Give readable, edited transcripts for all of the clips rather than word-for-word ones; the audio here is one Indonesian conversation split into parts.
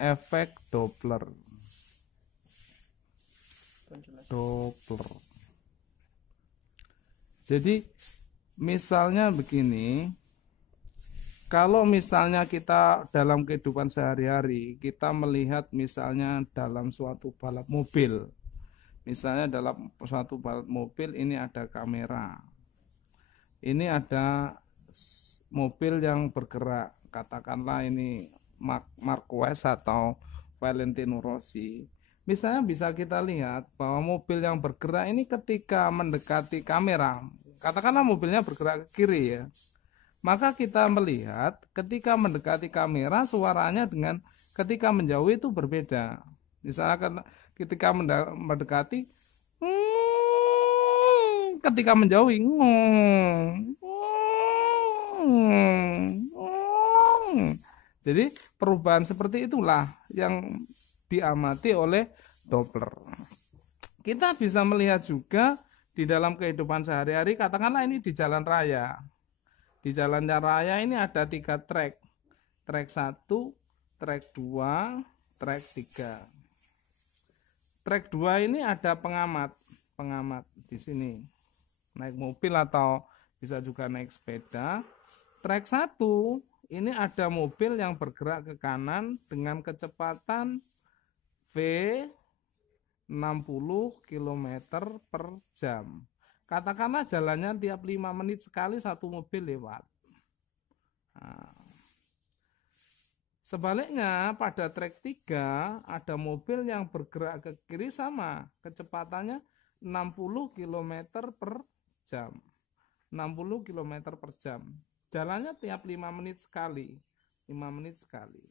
efek Doppler. Jadi misalnya begini, kalau misalnya kita dalam kehidupan sehari-hari, kita melihat misalnya dalam suatu balap mobil. Misalnya dalam suatu balap mobil ini ada kamera. Ini ada mobil yang bergerak, katakanlah ini Marquez atau Valentino Rossi. Misalnya bisa kita lihat bahwa mobil yang bergerak ini ketika mendekati kamera, katakanlah mobilnya bergerak ke kiri ya, maka kita melihat ketika mendekati kamera suaranya dengan ketika menjauh itu berbeda. Misalnya ketika mendekati, ketika menjauhi, jadi perubahan seperti itulah yang diamati oleh Doppler. Kita bisa melihat juga di dalam kehidupan sehari-hari, katakanlah ini di jalan raya. Di jalan raya ini ada 3 trek. Trek 1, trek 2, trek 3. Trek 2 ini ada pengamat di sini. Naik mobil atau bisa juga naik sepeda. Trek 1 ini ada mobil yang bergerak ke kanan dengan kecepatan V 60 km per jam. Katakanlah jalannya tiap 5 menit sekali satu mobil lewat. Nah, sebaliknya pada trek 3 ada mobil yang bergerak ke kiri sama, kecepatannya 60 km per jam. 60 km per jam. Jalannya tiap 5 menit sekali. 5 menit sekali.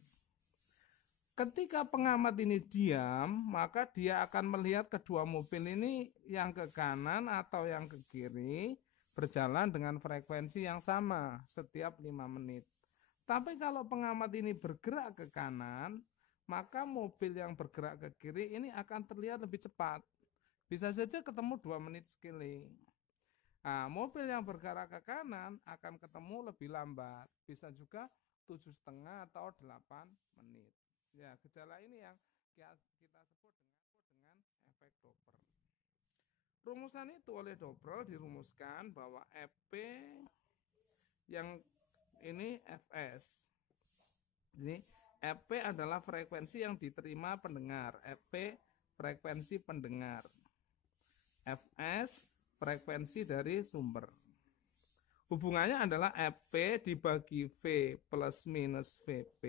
Ketika pengamat ini diam, maka dia akan melihat kedua mobil ini yang ke kanan atau yang ke kiri berjalan dengan frekuensi yang sama setiap 5 menit. Tapi kalau pengamat ini bergerak ke kanan, maka mobil yang bergerak ke kiri ini akan terlihat lebih cepat. Bisa saja ketemu 2 menit sekali. Nah, mobil yang bergerak ke kanan akan ketemu lebih lambat. Bisa juga 7,5 atau 8 menit. Ya, gejala ini yang kita sebut dengan efek Doppler. Rumusan itu oleh Doppler dirumuskan bahwa Fp yang ini Fs. Jadi Fp adalah frekuensi yang diterima pendengar, Fp frekuensi pendengar, Fs frekuensi dari sumber. Hubungannya adalah Fp dibagi V plus minus Vp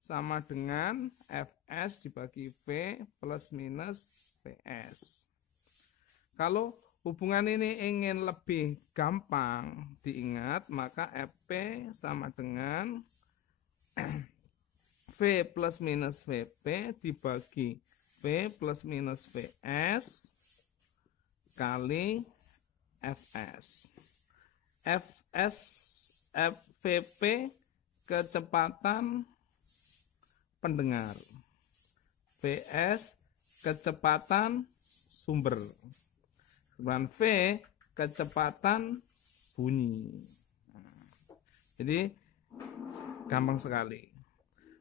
sama dengan Fs dibagi V plus minus Vs. Kalau hubungan ini ingin lebih gampang diingat, maka Fp sama dengan V plus minus Vp dibagi V plus minus Vs kali Fs. Vp kecepatan pendengar, Vs kecepatan sumber, dan V kecepatan bunyi. Jadi gampang sekali.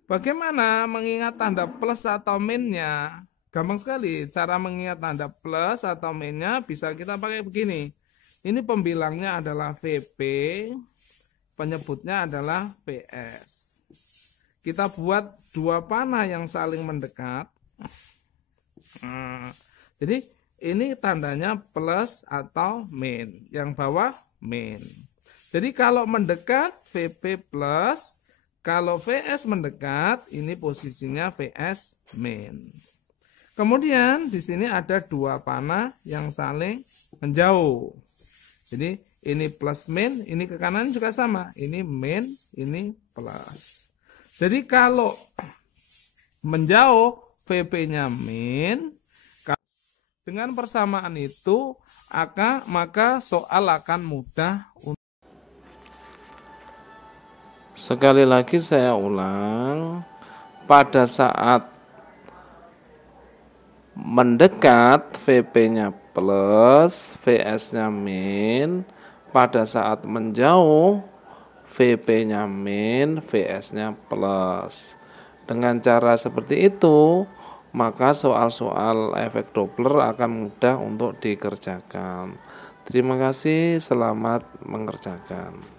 Bagaimana mengingat tanda plus atau minusnya? Gampang sekali. Cara mengingat tanda plus atau minusnya bisa kita pakai begini. Ini pembilangnya adalah Vp, penyebutnya adalah Vs. Kita buat 2 panah yang saling mendekat. Jadi ini tandanya plus atau min. Yang bawah min. Jadi kalau mendekat Vp plus, kalau Vs mendekat ini posisinya Vs min. Kemudian di sini ada 2 panah yang saling menjauh. Jadi ini plus min, ini ke kanan juga sama. Ini min, ini plus. Jadi kalau menjauh Vp-nya min, dengan persamaan itu maka soal akan mudah. Sekali lagi saya ulang, pada saat mendekat Vp-nya plus, Vs-nya min, pada saat menjauh Vp-nya min, Vs-nya plus. Dengan cara seperti itu, maka soal-soal efek Doppler akan mudah untuk dikerjakan. Terima kasih, selamat mengerjakan.